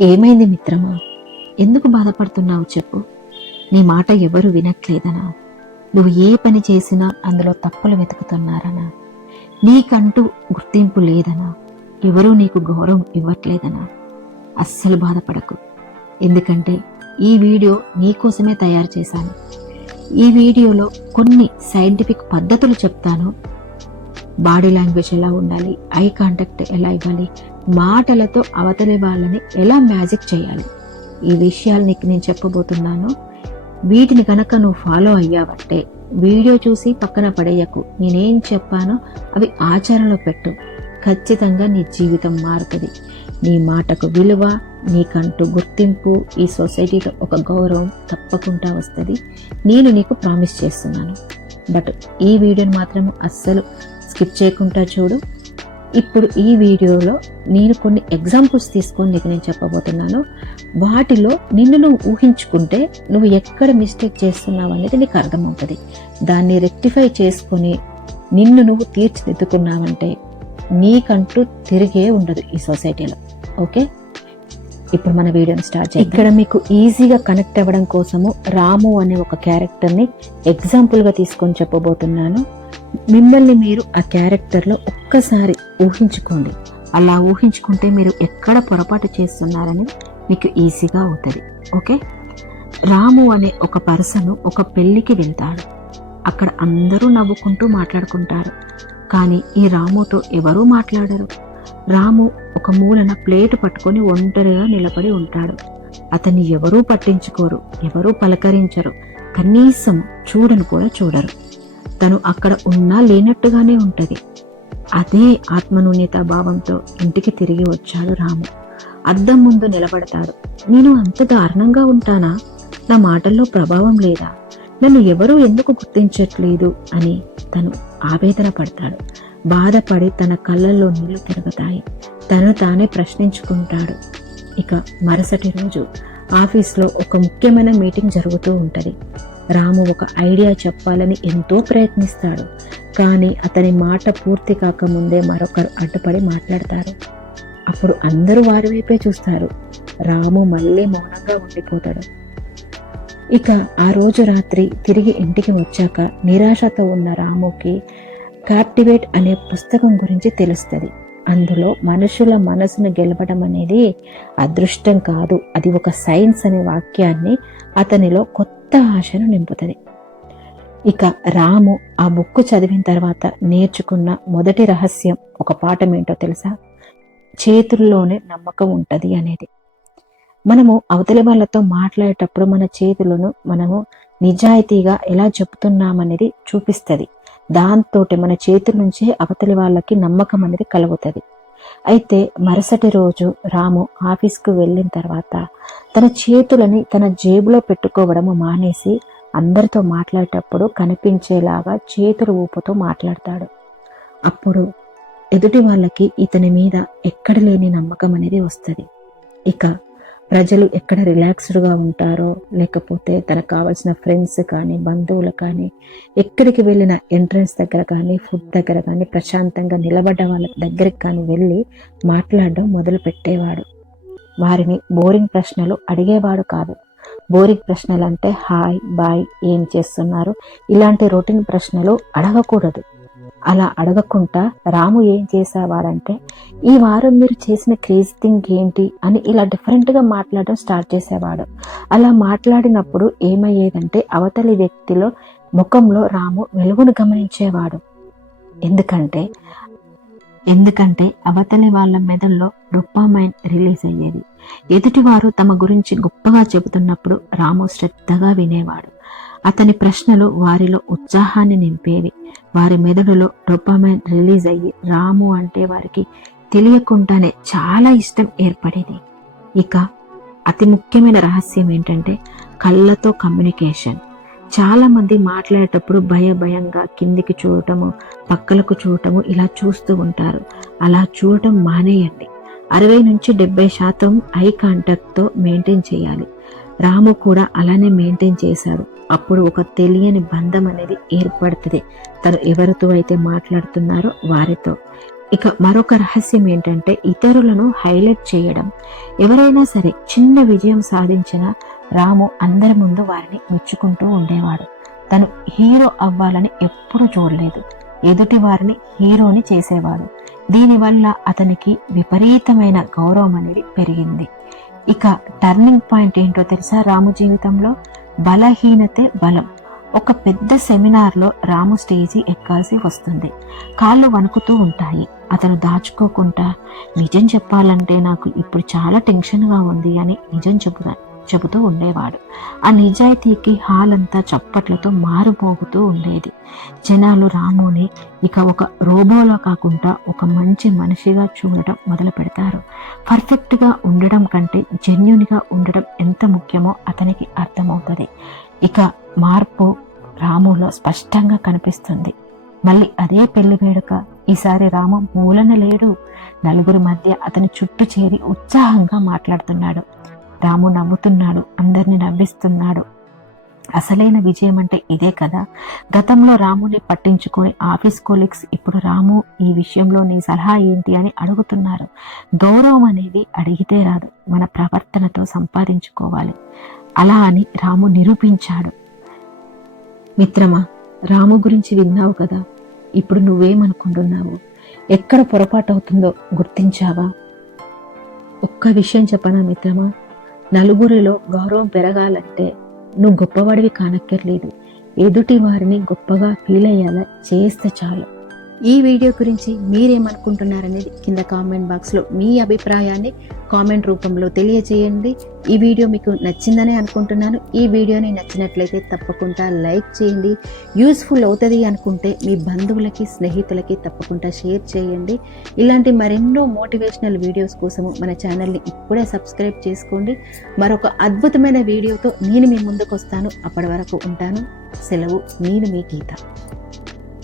ఏమైంది మిత్రమా? ఎందుకు బాధపడుతున్నావు చెప్పు. నీ మాట ఎవరు వినట్లేదనా? నువ్వు ఏ పని చేసినా అందులో తప్పులు వెతుకుతున్నారనా? నీకంటూ గుర్తింపు లేదనా? ఎవరూ నీకు గౌరవం ఇవ్వట్లేదనా? అస్సలు బాధపడకు. ఎందుకంటే ఈ వీడియో నీకోసమే తయారు చేశాను. ఈ వీడియోలో కొన్ని సైంటిఫిక్ పద్ధతులు చెప్తాను. బాడీ లాంగ్వేజ్ ఎలా ఉండాలి? ఐ కాంటాక్ట్ ఎలా ఇవ్వాలి? మాటలతో అవతలి వాళ్ళని ఎలా మ్యాజిక్ చేయాలి? ఈ విషయాలు నీకు నేను చెప్పబోతున్నాను. వీటిని కనుక నువ్వు ఫాలో అయ్యావంటే వీడియో చూసి పక్కన పడేయకు. నేనేం చెప్పానో అవి ఆచరణలో పెట్టు. ఖచ్చితంగా నీ జీవితం మారుతుంది. నీ మాటకు విలువ నీకంటూ గుర్తింపు ఈ సొసైటీలో ఒక గౌరవం తప్పకుండా వస్తుంది. నేను నీకు ప్రామిస్ చేస్తున్నాను. బట్ ఈ వీడియోని మాత్రం అస్సలు స్కిప్ చేయకుండా చూడు. ఇప్పుడు ఈ వీడియోలో నేను కొన్ని ఎగ్జాంపుల్స్ తీసుకొని నీకు నేను చెప్పబోతున్నాను. వాటిలో నిన్ను నువ్వు ఊహించుకుంటే నువ్వు ఎక్కడ మిస్టేక్ చేస్తున్నావు అనేది నీకు అర్థమవుతుంది. దాన్ని రెక్టిఫై చేసుకొని నిన్ను నువ్వు తీర్చిదిద్దుకున్నావంటే నీకంటూ తిరిగే ఉండదు ఈ సొసైటీలో ఓకే ఇప్పుడు మన వీడియోని స్టార్ట్ చేయాలి ఇక్కడ మీకు ఈజీగా కనెక్ట్ అవ్వడం కోసము రాము అనే ఒక క్యారెక్టర్ని ఎగ్జాంపుల్గా తీసుకొని చెప్పబోతున్నాను. మిమ్మల్ని మీరు ఆ క్యారెక్టర్లో ఒక్కసారి ఊహించుకోండి. అలా ఊహించుకుంటే మీరు ఎక్కడ పొరపాటు చేస్తున్నారని మీకు ఈజీగా అవుతుంది. ఓకే? రాము అనే ఒక పర్సన్ ఒక పెళ్ళికి వెళ్తాడు. అక్కడ అందరూ నవ్వుకుంటూ మాట్లాడుకుంటారు. కానీ ఈ రాముతో ఎవరూ మాట్లాడరు. రాము ఒక మూలన ప్లేట్ పట్టుకొని ఒంటరిగా నిలబడి ఉంటాడు. అతన్ని ఎవరూ పట్టించుకోరు ఎవరూ పలకరించరు. కనీసం చూడను కూడా చూడరు. తను అక్కడ ఉన్నా లేనట్టుగానే ఉంటది. అదే ఆత్మనూన్యత భావంతో ఇంటికి తిరిగి వచ్చాడు రాము. అద్దం ముందు నిలబడతాడు. నేను అంత దారుణంగా ఉంటానా? నా మాటల్లో ప్రభావం లేదా? నన్ను ఎవరూ ఎందుకు గుర్తించట్లేదు? అని తను ఆవేదన పడతాడు. బాధపడి తన కళ్ళల్లో నీళ్ళు తిరుగుతాయి. తను తానే ప్రశ్నించుకుంటాడు. ఇక మరుసటి రోజు ఆఫీస్లో ఒక ముఖ్యమైన మీటింగ్ జరుగుతూ ఉంటుంది. రాము ఒక ఐడియా చెప్పాలని ఎంతో ప్రయత్నిస్తాడు. కానీ అతని మాట పూర్తి కాకముందే మరొకరు అడ్డుపడి మాట్లాడతారు. అప్పుడు అందరూ వారి వైపే చూస్తారు. రాము మళ్ళీ మౌనంగా ఉండిపోతాడు. ఇక ఆ రోజు రాత్రి తిరిగి ఇంటికి వచ్చాక నిరాశతో ఉన్న రాముకి క్యాప్టివేట్ అనే పుస్తకం గురించి తెలుస్తుంది. అందులో మనుషుల మనసును గెలవడం అనేది అదృష్టం కాదు. అది ఒక సైన్స్ అనే వాక్యాన్ని అతనిలో కొత్త కొత్త ఆశను నింపుతుంది. ఇక రాము ఆ బుక్ చదివిన తర్వాత నేర్చుకున్న మొదటి రహస్యం ఒక పాఠం ఏంటో తెలుసా? చేతుల్లోనే నమ్మకం ఉంటుంది అనేది. మనము అవతలి వాళ్ళతో మాట్లాడేటప్పుడు మన చేతులను మనము నిజాయితీగా ఎలా చెప్తున్నామనేది చూపిస్తుంది. దాంతో మన చేతుల నుంచే అవతలి వాళ్ళకి నమ్మకం అనేది కలుగుతుంది. అయితే మరుసటి రోజు రాము ఆఫీస్కు వెళ్ళిన తర్వాత తన చేతులని తన జేబులో పెట్టుకోవడము మానేసి అందరితో మాట్లాడేటప్పుడు కనిపించేలాగా చేతులు ఊపుతో మాట్లాడతాడు. అప్పుడు ఎదుటి వాళ్ళకి ఇతని మీద ఎక్కడ లేని నమ్మకం అనేది వస్తుంది. ఇక ప్రజలు ఎక్కడ రిలాక్స్డ్గా ఉంటారో లేకపోతే తనకు కావాల్సిన ఫ్రెండ్స్ కానీ బంధువులు కానీ ఎక్కడికి వెళ్ళిన ఎంట్రన్స్ దగ్గర కానీ ఫుడ్ దగ్గర కానీ ప్రశాంతంగా నిలబడ్డ వాళ్ళ దగ్గరికి కానీ వెళ్ళి మాట్లాడడం మొదలు పెట్టేవాడు. వారిని బోరింగ్ ప్రశ్నలు అడిగేవాడు కాదు. బోరింగ్ ప్రశ్నలు అంటే హాయ్ బాయ్ ఏం చేస్తున్నారు? ఇలాంటి రొటీన్ ప్రశ్నలు అడగకూడదు. అలా అడగకుండా రాము ఏం చేసేవారంటే ఈ వారం మీరు చేసిన క్రేజీ థింగ్ ఏంటి అని ఇలా డిఫరెంట్గా మాట్లాడడం స్టార్ట్ చేసేవాడు. అలా మాట్లాడినప్పుడు ఏమయ్యేదంటే అవతలి వ్యక్తిలో ముఖంలో రాము వెలుగును గమనించేవాడు. ఎందుకంటే ఎందుకంటే అవతలి వాళ్ళ మెదడులో డొపామైన్ రిలీజ్ అయ్యేది. ఎదుటివారు తమ గురించి గొప్పగా చెబుతున్నప్పుడు రాము శ్రద్ధగా వినేవాడు. అతని ప్రశ్నలు వారిలో ఉత్సాహాన్ని నింపేవి. వారి మెదడులో డొపామైన్ రిలీజ్ అయ్యి రాము అంటే వారికి తెలియకుండానే చాలా ఇష్టం ఏర్పడేది. ఇక అతి ముఖ్యమైన రహస్యం ఏంటంటే కళ్ళతో కమ్యూనికేషన్. చాలామంది మాట్లాడేటప్పుడు భయ భయంగా కిందికి చూడటము పక్కలకు చూడటము ఇలా చూస్తూ ఉంటారు. అలా చూడటం మానేయండి. అరవై నుంచి డెబ్బై శాతం ఐ కాంటాక్ట్తో మెయింటైన్ చేయాలి. రాము కూడా అలానే మెయింటైన్ చేశాడు. అప్పుడు ఒక తెలియని బంధం అనేది ఏర్పడుతుంది. తను ఎవరితో అయితే మాట్లాడుతున్నారో వారితో. ఇక మరొక రహస్యం ఏంటంటే ఇతరులను హైలైట్ చేయడం. ఎవరైనా సరే చిన్న విజయం సాధించిన రాము అందరి ముందు వారిని మెచ్చుకుంటూ ఉండేవాడు. తను హీరో అవ్వాలని ఎప్పుడూ చూడలేదు. ఎదుటి వారిని హీరోని చేసేవాడు. దీనివల్ల అతనికి విపరీతమైన గౌరవం అనేది పెరిగింది. ఇక టర్నింగ్ పాయింట్ ఏంటో తెలుసా రాము జీవితంలో? బలహీనతే బలం. ఒక పెద్ద సెమినార్లో రాము స్టేజీ ఎక్కాల్సి వస్తుంది. కాళ్ళు వణుకుతూ ఉంటాయి. అతను దాచుకోకుండా నిజం చెప్పాలంటే నాకు ఇప్పుడు చాలా టెన్షన్గా ఉంది అని నిజం చెబుతాను చెబుతూ ఉండేవాడు. ఆ నిజాయితీకి హాల్ అంతా చప్పట్లతో మారుమోగుతూ ఉండేది. జనాలు రాముని ఇక ఒక రోబోలో కాకుండా ఒక మంచి మనిషిగా చూడటం మొదలు పెడతారు. పర్ఫెక్ట్గా ఉండడం కంటే జెన్యున్గా ఉండడం ఎంత ముఖ్యమో అతనికి అర్థమవుతుంది. ఇక మార్పు రాములో స్పష్టంగా కనిపిస్తుంది. మళ్ళీ అదే పెళ్ళి వేడుక. ఈసారి రాము మూలన లేడు. నలుగురి మధ్య అతని చుట్టూ చేరి ఉత్సాహంగా మాట్లాడుతున్నాడు. రాము నవ్వుతున్నాడు అందరిని నవ్విస్తున్నాడు. అసలైన విజయం అంటే ఇదే కదా. గతంలో రాముని పట్టించుకొని ఆఫీస్ కోలీగ్స్ ఇప్పుడు రాము ఈ విషయంలో నీ సలహా ఏంటి అని అడుగుతున్నారు. గౌరవం అనేది అడిగితే రాదు మన ప్రవర్తనతో సంపాదించుకోవాలి. అలా అని రాము నిరూపించాడు. మిత్రమా రాము గురించి విన్నావు కదా. ఇప్పుడు నువ్వేమనుకుంటున్నావు? ఎక్కడ పొరపాటు అవుతుందో గుర్తించావా? ఒక్క విషయం చెప్పనా మిత్రమా? నలుగురిలో గౌరవం పెరగాలంటే నువ్వు గొప్పవాడివి కానక్కర్లేదు. ఎదుటి వారిని గొప్పగా ఫీల్ అయ్యేలా చేస్తే చాలు. ఈ వీడియో గురించి మీరేమనుకుంటున్నారనేది కింద కామెంట్ బాక్స్లో మీ అభిప్రాయాన్ని కామెంట్ రూపంలో తెలియజేయండి. ఈ వీడియో మీకు నచ్చిందని అనుకుంటున్నాను. ఈ వీడియోని నచ్చినట్లయితే తప్పకుండా లైక్ చేయండి. యూస్ఫుల్ అవుతుంది అనుకుంటే మీ బంధువులకి స్నేహితులకి తప్పకుండా షేర్ చేయండి. ఇలాంటి మరెన్నో మోటివేషనల్ వీడియోస్ కోసము మన ఛానల్ని ఇప్పుడే సబ్స్క్రైబ్ చేసుకోండి. మరొక అద్భుతమైన వీడియోతో నేను మీ ముందుకు వస్తాను అప్పటి వరకు ఉంటాను. సెలవు నేను మీ గీత.